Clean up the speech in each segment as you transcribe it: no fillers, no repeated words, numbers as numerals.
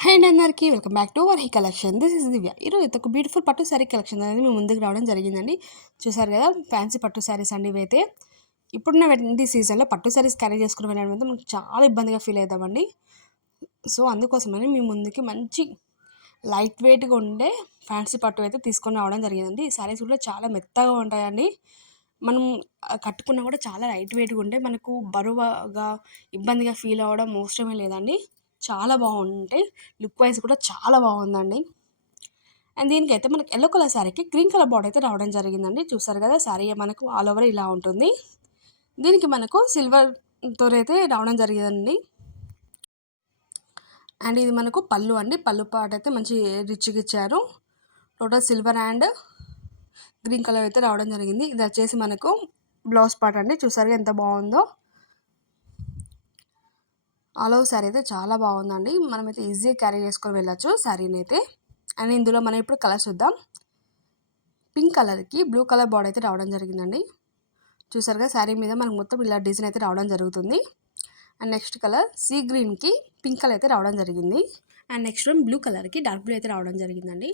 Hi అండి అందరికీ welcome back to our he collection. This is Divya. ఈరోజు ఒక బ్యూటిఫుల్ పట్టు శారీ కలెక్షన్ అనేది మేము ముందుకు రావడం జరిగిందండి. చూసారు కదా, ఫ్యాన్సీ పట్టు శారీస్ అండి ఇవైతే. ఇప్పుడున్న వెండి సీజన్లో పట్టు శారీస్ క్యారీ చేసుకుని వెళ్ళడం అయితే మనకు చాలా ఇబ్బందిగా ఫీల్ అవుతామండి. సో అందుకోసమని మీ ముందుకి మంచి లైట్ వెయిట్గా ఉండే ఫ్యాన్సీ పట్టు అయితే తీసుకొని రావడం జరిగిందండి. ఈ శారీస్ కూడా చాలా మెత్తగా ఉంటాయండి. మనం కట్టుకున్నా కూడా చాలా లైట్ వెయిట్గా ఉంటే మనకు బరువుగా ఇబ్బందిగా ఫీల్ అవ్వడం అవసరమే లేదండి. చాలా బాగుంటాయి. లుక్ వైజ్ కూడా చాలా బాగుందండి. అండ్ దీనికైతే మనకి ఎల్లో కలర్ శారీకి గ్రీన్ కలర్ బార్డర్ అయితే రావడం జరిగిందండి. చూసారు కదా, శారీ మనకు ఆల్ ఓవర్ ఇలా ఉంటుంది. దీనికి మనకు సిల్వర్తో అయితే రావడం జరిగిందండి. అండ్ ఇది మనకు పళ్ళు అండి. పళ్ళు పాట అయితే మంచి రిచ్గా ఇచ్చారు. Total silver and green colour అయితే రావడం జరిగింది. ఇది వచ్చేసి మనకు బ్లౌజ్ పార్ట్ అండి. చూసారుగా ఎంత బాగుందో. ఆల్ ఓవర్ శారీ అయితే చాలా బాగుందండి. మనమైతే ఈజీగా క్యారీ చేసుకొని వెళ్ళచ్చు శారీని అయితే. అండ్ ఇందులో మనం ఇప్పుడు కలర్ చూద్దాం. పింక్ కలర్కి బ్లూ కలర్ బార్డర్ అయితే రావడం జరిగిందండి. చూసారుగా, శారీ మీద మనకు మొత్తం ఇలా డిజైన్ అయితే రావడం జరుగుతుంది. అండ్ నెక్స్ట్ కలర్ సీ గ్రీన్కి పింక్ కలర్ అయితే రావడం జరిగింది. అండ్ నెక్స్ట్ వన్ బ్లూ కలర్కి డార్క్ బ్లూ అయితే రావడం జరిగిందండి.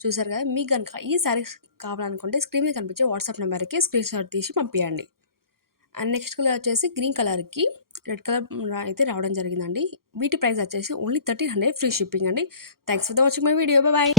చూసారు కదా, మీకు కనుక ఈ శారీస్ కావాలనుకుంటే స్క్రీన్ మీద కనిపించే వాట్సాప్ నెంబర్కి స్క్రీన్ షాట్ తీసి పంపించండి. అండ్ నెక్స్ట్ కలర్ వచ్చేసి గ్రీన్ కలర్కి రెడ్ కలర్ అయితే రావడం జరిగిందండి. వీటి ప్రైస్ వచ్చేసి ఓన్లీ 1300 ఫ్రీ షిప్పింగ్ అండి. Thanks for the watching my video. Bye.